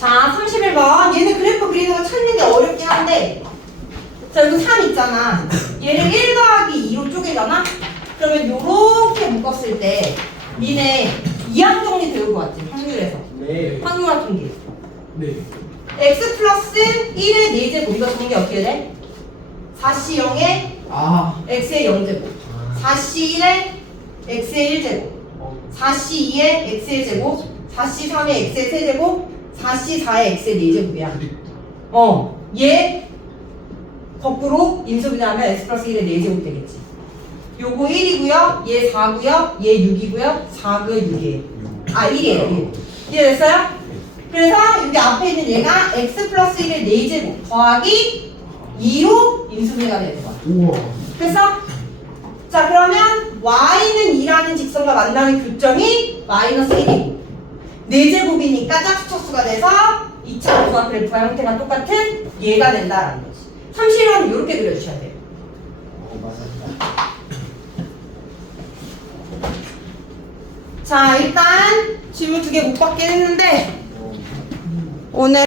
자, 31번. 얘는 그래프 그리는 거 찾는 게 어렵긴 한데. 자, 여기 3 있잖아. 얘를 1 더하기 2로 쪼개잖아? 그러면 요렇게 묶었을 때, 니네 이항 정리 배울 것 같지? 확률에서. 네. 확률화 통계. 네. x 플러스 1의 4제곱. 이거 정리 어떻게 돼? 4c 0에 아. x의 0제곱. 4c 1에 x의 1제곱. 어. 4c 2에 x의 제곱. 4c 3에 x의 세제곱. 4c 4에 x의 4제곱이야. 어, 얘 거꾸로 인수분해 하면 x 플러스 1의 4제곱 되겠지. 요거 1이고요. 얘 4고요. 얘 6이고요. 4그 6이에요. 아, 1이에요. 1. 이해됐어요? 그래서 여기 앞에 있는 얘가 x 플러스 1의 4제곱 더하기 2로 인수분해가 되는 거야. 우와. 됐어? 자, 그러면 y는 2라는 직선과 만나는 교점이 마이너스 1이고 4제곱이니까 짝수척수가 돼서 2차 우수한 그래프와 형태가 똑같은 얘가 된다라는 거지. 31번은 이렇게 그려주셔야 돼요. 어. 자, 일단 질문 두 개 못 받긴 했는데 어. 오늘